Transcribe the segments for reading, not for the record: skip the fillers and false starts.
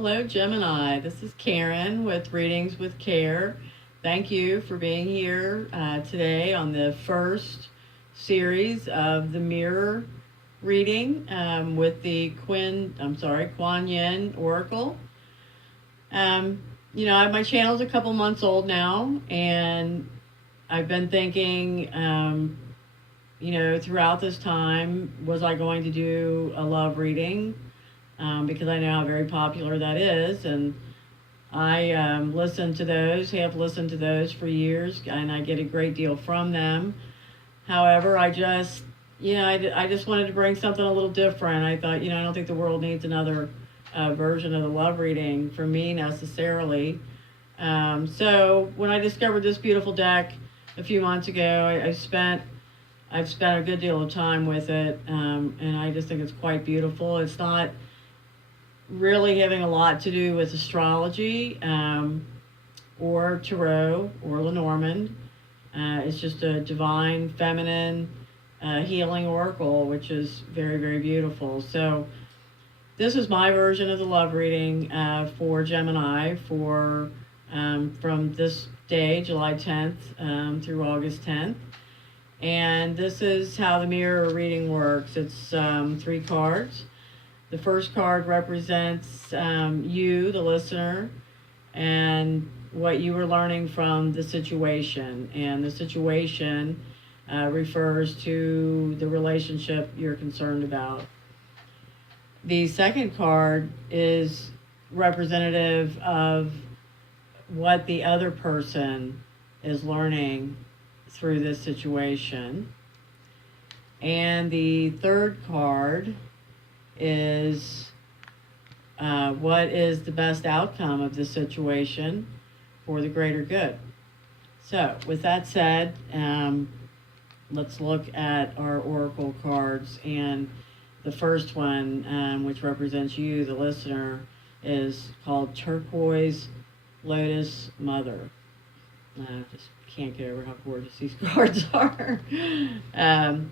Hello, Gemini. This is Karen with Readings with Care. Thank you for being here today on the first series of the mirror reading with the Kuan Yin Oracle. My channel's a couple months old now, and I've been thinking, throughout this time, was I going to do a love reading? Because I know how very popular that is, and I have listened to those for years, and I get a great deal from them. However, I just wanted to bring something a little different. I thought, I don't think the world needs another version of the love reading from me necessarily. So when I discovered this beautiful deck a few months ago, I've spent a good deal of time with it, and I just think it's quite beautiful. It's not really having a lot to do with astrology or tarot or Lenormand. It's just a divine feminine healing oracle, which is very, very beautiful. So this is my version of the love reading for Gemini from this day, July 10th through August 10th. And this is how the mirror reading works. It's 3 cards. The first card represents you, the listener, and what you were learning from the situation. And the situation refers to the relationship you're concerned about. The second card is representative of what the other person is learning through this situation. And the third card is what is the best outcome of the situation for the greater good. So with that said, let's look at our oracle cards. And the first one, which represents you, the listener, is called Turquoise Lotus Mother. I just can't get over how gorgeous these cards are. And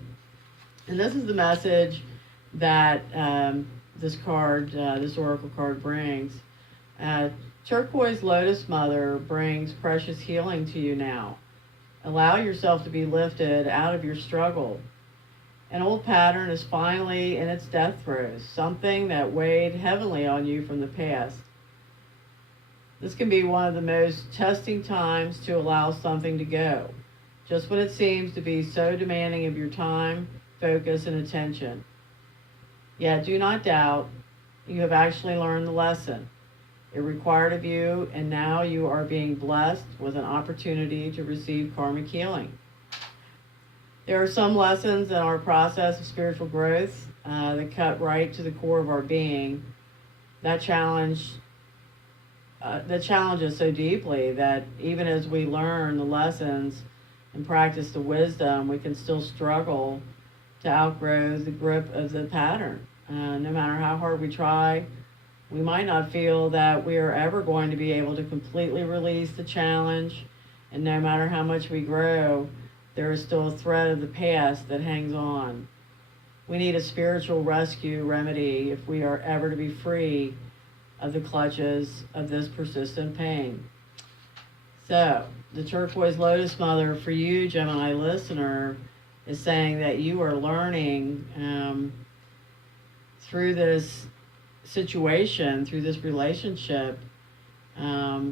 this is the message that this oracle card brings. Turquoise Lotus Mother brings precious healing to you now. Allow yourself to be lifted out of your struggle. An old pattern is finally in its death throes, something that weighed heavily on you from the past. This can be one of the most testing times to allow something to go, just when it seems to be so demanding of your time, focus, and attention. Yet do not doubt, you have actually learned the lesson it required of you, and now you are being blessed with an opportunity to receive karmic healing. There are some lessons in our process of spiritual growth that cut right to the core of our being. That challenge us so deeply that even as we learn the lessons and practice the wisdom, we can still struggle to outgrow the grip of the pattern. No matter how hard we try, we might not feel that we are ever going to be able to completely release the challenge, and no matter how much we grow, there is still a thread of the past that hangs on. We need a spiritual rescue remedy if we are ever to be free of the clutches of this persistent pain. So, the Turquoise Lotus Mother for you, Gemini listener, is saying that you are learning through this situation, through this relationship, how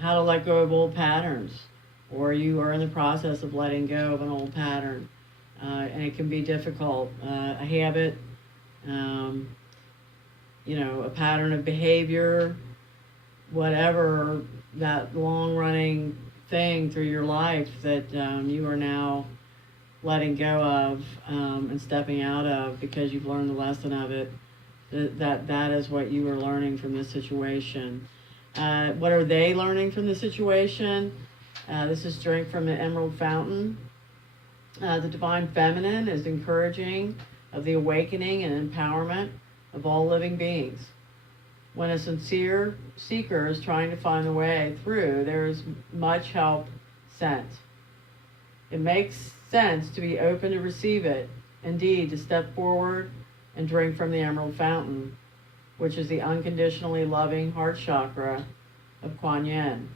to let go of old patterns, or you are in the process of letting go of an old pattern, and it can be difficult. A habit, a pattern of behavior, whatever that long-running thing through your life that you are now letting go of and stepping out of because you've learned the lesson of it. That is what you are learning from this situation. What are they learning from the situation? This is drink from the Emerald Fountain. The Divine Feminine is encouraging of the awakening and empowerment of all living beings. When a sincere seeker is trying to find the way through, there is much help sent. It makes sense to be open to receive it, indeed, to step forward and drink from the Emerald Fountain, which is the unconditionally loving heart chakra of Kuan.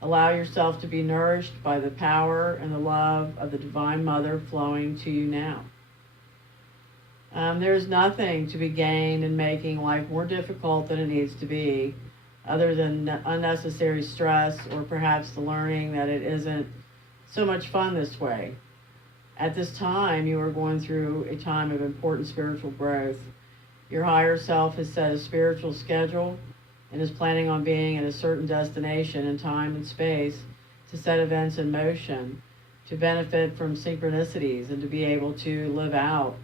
Allow yourself to be nourished by the power and the love of the Divine Mother flowing to you now. There's nothing to be gained in making life more difficult than it needs to be, other than unnecessary stress or perhaps the learning that it isn't so much fun this way. At this time, you are going through a time of important spiritual growth. Your higher self has set a spiritual schedule and is planning on being at a certain destination in time and space to set events in motion, to benefit from synchronicities, and to be able to live out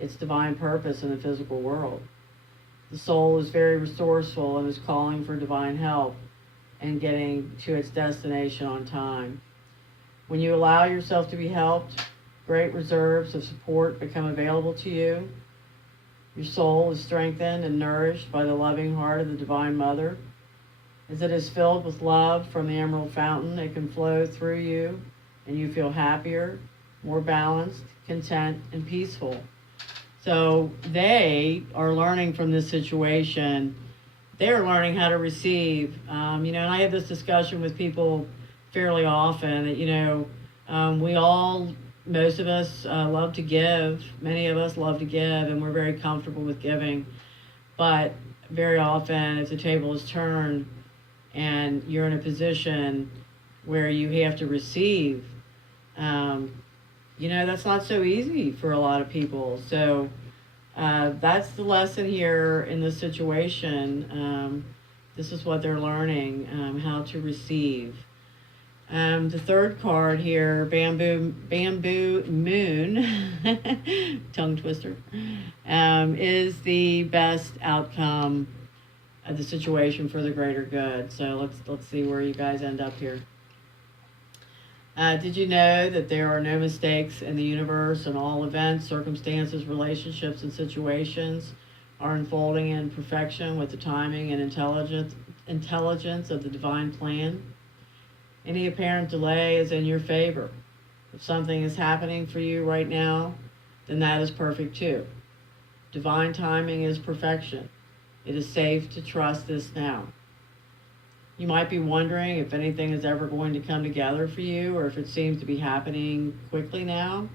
its divine purpose in the physical world. The soul is very resourceful and is calling for divine help and getting to its destination on time. When you allow yourself to be helped, great reserves of support become available to you. Your soul is strengthened and nourished by the loving heart of the Divine Mother. As it is filled with love from the Emerald Fountain, it can flow through you, and you feel happier, more balanced, content, and peaceful. So they are learning from this situation. They're learning how to receive. And I have this discussion with people fairly often that, we all, most of us love to give. Many of us love to give, and we're very comfortable with giving. But very often, if the table is turned and you're in a position where you have to receive, that's not so easy for a lot of people. So that's the lesson here in this situation. This is what they're learning, how to receive. The third card here, Bamboo Moon, tongue twister, is the best outcome of the situation for the greater good. So let's see where you guys end up here. Did you know that there are no mistakes in the universe, and all events, circumstances, relationships, and situations are unfolding in perfection with the timing and intelligence of the divine plan? Any apparent delay is in your favor. If something is happening for you right now, then that is perfect too. Divine timing is perfection. It is safe to trust this now. You might be wondering if anything is ever going to come together for you, or if it seems to be happening quickly now.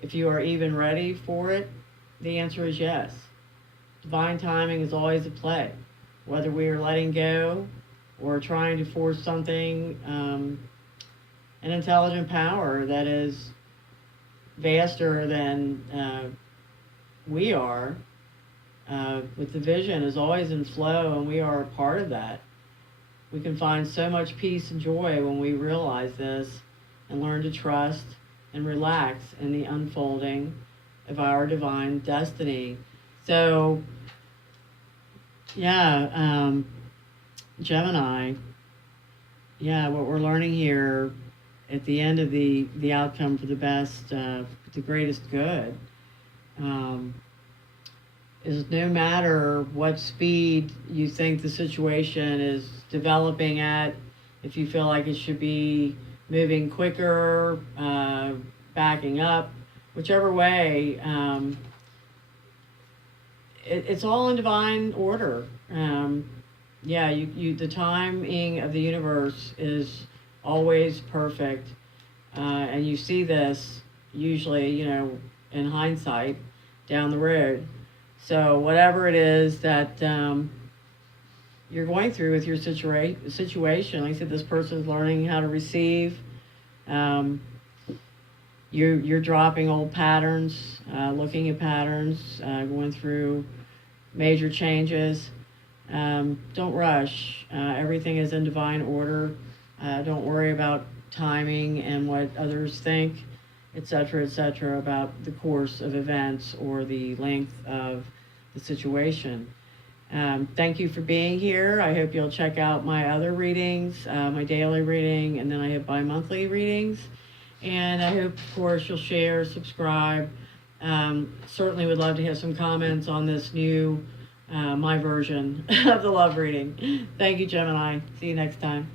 If you are even ready for it, the answer is yes. Divine timing is always at play, whether we are letting go or trying to force something, an intelligent power that is vaster than we are, with the vision is always in flow, and we are a part of that. We can find so much peace and joy when we realize this and learn to trust and relax in the unfolding of our divine destiny. So, Gemini, what we're learning here at the end of the outcome for the best, the greatest good, is no matter what speed you think the situation is developing at, if you feel like it should be moving quicker, backing up, whichever way, it's all in divine order. The timing of the universe is always perfect, and you see this usually, in hindsight, down the road. So whatever it is that you're going through with your situation, like I said, this person's learning how to receive. You're dropping old patterns, looking at patterns, going through major changes. Don't rush. Everything is in divine order. Don't worry about timing and what others think, etc., about the course of events or the length of the situation. Thank you for being here. I hope you'll check out my other readings, my daily reading, and then I have bi-monthly readings. And I hope, of course, you'll share, subscribe. Certainly would love to have some comments on this new, my version of the love reading. Thank you, Gemini. See you next time.